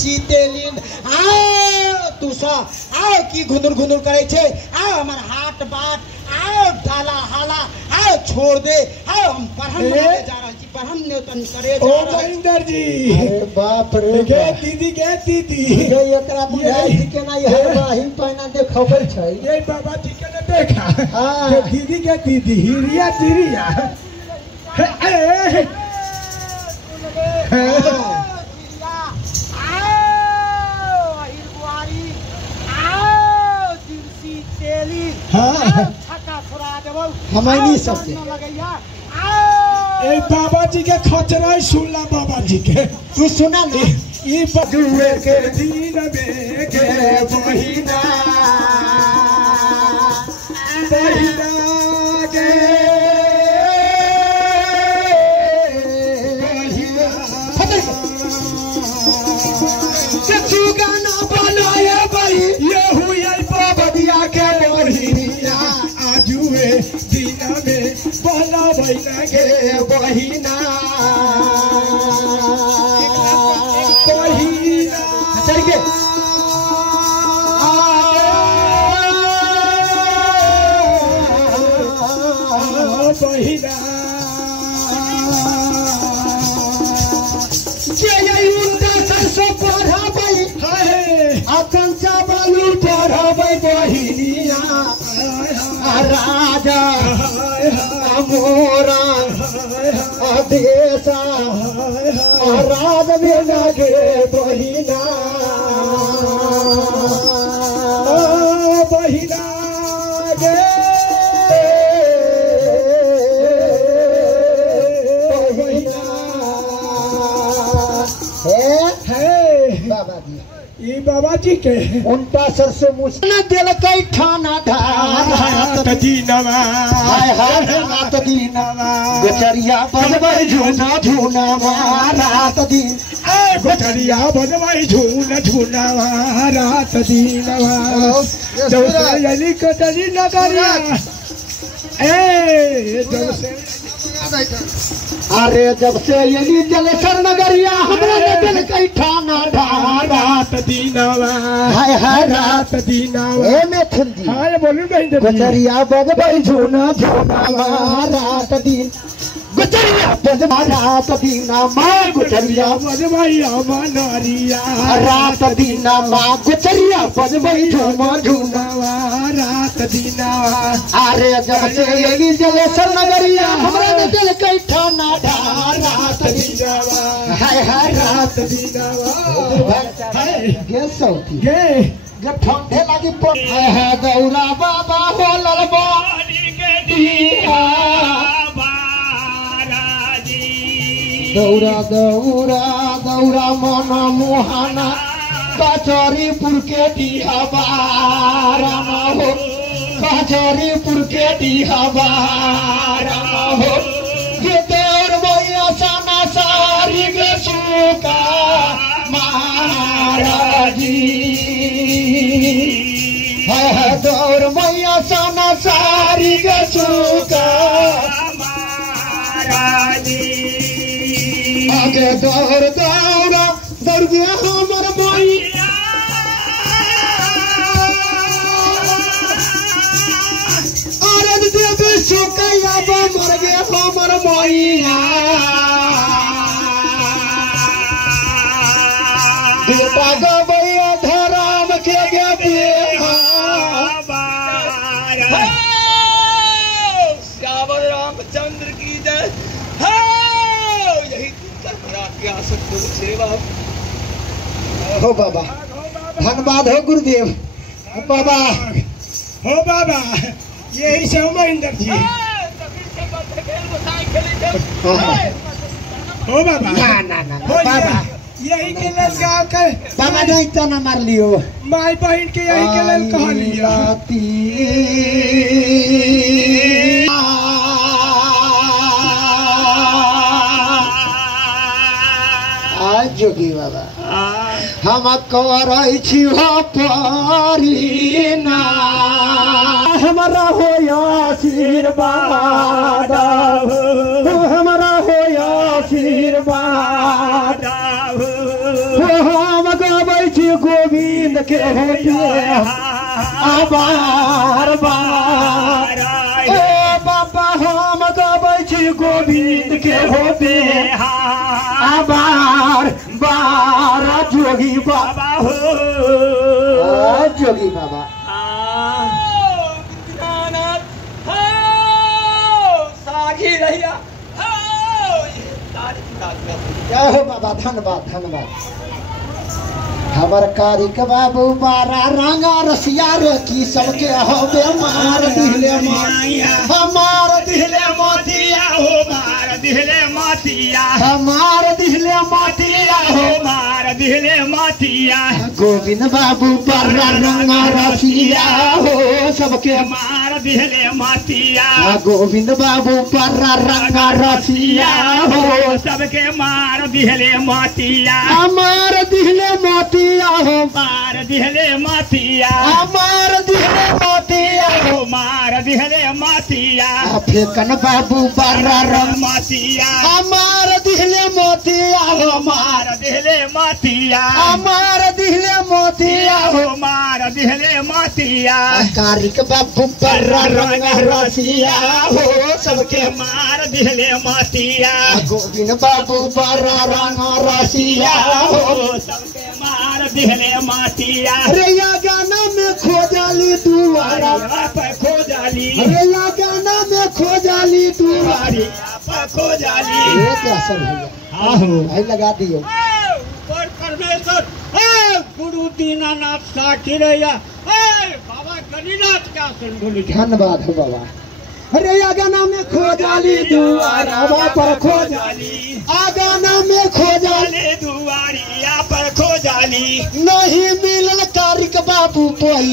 सीतेलिन आओ तुसा आओ की घुनुर घुनुर करे छे आओ हमार हाट बाट आओ डाला हाला आओ छोड़ दे आओ हम पढ़न जा रहा छी पढ़न ने तन करे ओ महेंद्र जी अरे बाप रे के दीदी ये एकरा बुझाई के ना ये बाही पहना देखबै छै ये बाबा जी के ने देखा हां दीदी के दीदी हिरिया तिरिया हमारी सबके बाबा जी के खचरा सुनला बाबा जी के तू सुना ना ई बजुए के दिन में के बहिना बहिना के गाना बनाया भाई ये हुई बाबा के बहिना आजुए दिन में बना बहिना के बहिना बहिना चल के बहिना बहिनिया राजा मोरा देशा राज में लगे बहिना बहिना गे बहिना है बाबा जी ये बाबा जी के उनका सरसों मुझे दिल कई ठाना ढात दीनवा हाय हाय रात दीनवा गोचरिया बनवाई झूना झूना रात दिन गोचरिया बनवाई झूना झूना रात दीनवा दोसरी कटरी नगरिया अरे जब से यही जलेसर नगरिया हमरा दिल कई ठाना रात दीनावा हाय हाय रात दीनावा ए मेथन जी हां ये बोलू कहीं दे गोचरिया बजबई झूना झूना रात दिन गोचरिया बजबा रात दीना मां गोचरिया बजबई अमनरिया रात दीना मां गोचरिया बजबई झूना झूना रात दीनावा अरे जब से यही जलेसर नगरिया हमरा दिल कई ठाना रात दीनावा हाय हाय रात दीनावा हाय गे सौती गे जब ठंडे लागी पड़ है दौरा बाबा हो ललबानी के दिया बाराजी दौरा दौरा दौरा मना मोहाना कचौरीपुर के दिया बाराना हो कचौरीपुर के दिया बाराना हो ये दौर मैया साना सारी के सुका महाराजी है दौर मैया साना सारी के सुका महाराजी आगे दौर दौरा दौड़ गया हमर मैया अरे देव सुकैया मर गया हमर मैया बेटा गवैया धराम के गे श्यावर रामचंद्र की जय यही क्या सकते सेवा हो बाबा धन्यवाद हो गुरुदेव बाबा हो बाबा यही से महेंद्र जी हो बाबा ना ना ना बाबा यही के लेल गाँव के बाबा नहीं तो ना मार लियो माई बहन के यही के लेल कह लियो आज जोगी बाबा हम करै छी परिना हमारा हो आशीर्वाद हमारा हो आशीर्वाद हम गोविंद के होते आबार बार ए बाबा हम गबै छी गोविंद के होते आबार बार जोगी बाबा हो जोगी बाबा सागी रहिया जय हो बाबा धन्यवाद धन्यवाद हमार कारिक बाबू बारा रंगा रसिया रे की सबके होबे मार दिले माया हमार दिले मोतिया हो मार दिले मोतिया हमार दिले मोतिया हो मार दिले मोतिया गोविंद बाबू बारा रंगा रसिया हो सबके मार दिले मोतिया गोविंद बाबू बारा रंगा रसिया हो सबके मार दिले मोतिया हमार दिले मोतिया हो मार दिहले मातिया मार दिहले मातिया हो मार दिहले मातिया फेकन बाबू बारा रंग मातिया मार दिहले मोतिया हो मार दिहले मातिया मार दिहले मोतिया हो मार दिहले मातिया कारिक बाबू बारा रंग रसिया हो सबके मार दिहले मातिया गोविंद बाबू बारा रंग रसिया हो सबके मार दिहले मातिया रैया गाना में खोजाली दुआरा पर खोजाली रैया गाना में खोजाली दुआरी पर खोजाली ये कैसा भैया आहो भाई लगा दियो ऊपर परमेश्वर गुरु दीनानाथ साखी रैया बाबा गणिनाथ का सुन बोलो धन्यवाद हो बाबा रैया गाना में खोजाली दुआरा पर खोजाली आगाना में खोजाली दुआरिया पर खोजाली नहीं मिलल कारिक बाबू कोई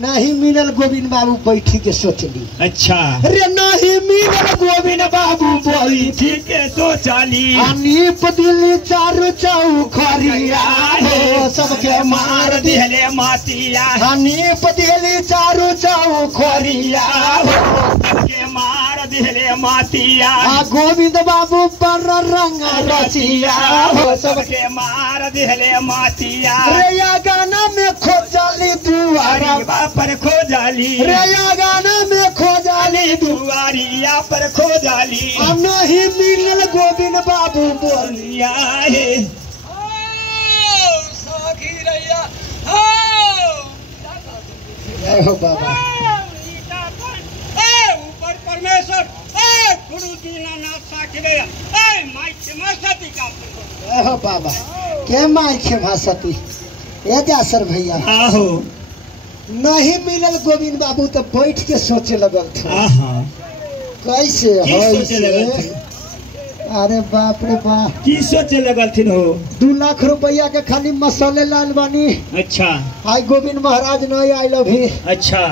नहीं मिलल गोविंद बाबू बैठी के सोचली अच्छा रे नहीं मिलल गोविंद बाबू बैठी के सोचली अनीप दिल्ली चारू चौखरिया हो सबके मार दिहले मातिया अनीप दिल्ली चारू चौखरिया हो सबके मार दिहले मातिया गोविंद बाबू पर रंग रसिया हो सबके मार दिहले मातिया रे गाना में खोजाली दुआरा पर खोजाली रैया गाना में खोजाली दुआरिया पर खोजाली हम नहीं मिलल गोविंद बाबू बोलिया है साखी रैया जय हो बाबा ऊपर परमेश्वर गुरु दीनानाथ साखी रैया माई क्षमा सती का जय हो बाबा के माई क्षमा सती ये जासर भैया आहो नहीं मिलल गोविंद बाबू तो बैठ के सोचे लगल था कैसे अरे बाप रे बाप की सोचे लगल थी हो 2 लाख रुपया के खाली मसाले लाल बानी अच्छा आई गोविंद महाराज नहीं आयल अभी अच्छा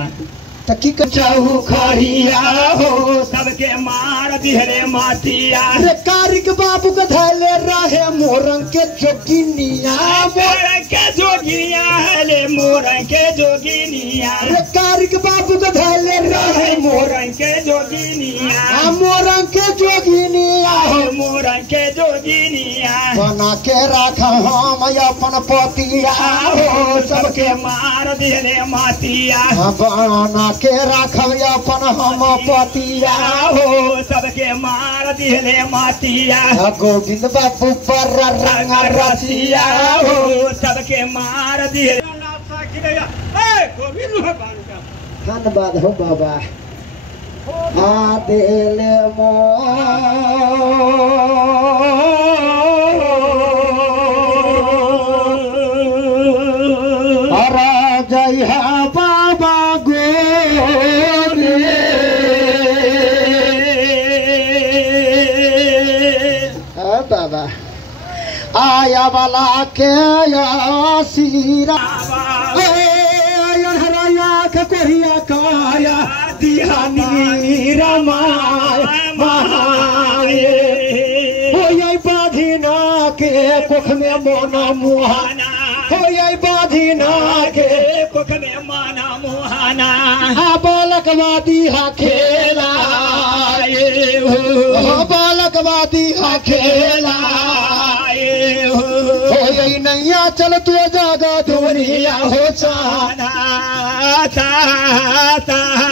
तो की चाहू खरिया हो सबके मार दिहरे मातिया रे कारिक बाबू के धैले रहे मोरंग के जोगिनिया मोरंग के जोगिनिया ले मोरंग के जोगिनिया रे कारिक बाबू के धैले रहे मोरंग के जोगिनिया मोरंग के जोगिनिया हो मोरंग के जोगिनिया बना के रखा हम अपन पतिया हो सबके मार दिहरे मातिया बना के राखब अपन हम पतिया हो सबके मार दिहले मातिया गोविंद बाबू पर रंग रसिया हो सबके मार दिहले धन्यवाद हो बाबा आ दिल जय बाबा बाबा आया वाला के सीरा कोरिया काया दिहानी रमाय महाये हो ये बाधिना के कुख में मोना मुहाना हो ये बाधिना के कुख में माना मुहाना बालकवादी हा खेला हो बालकवादी हा खेला हो नई नैया चल तू जागा दुनिया हो चाना ता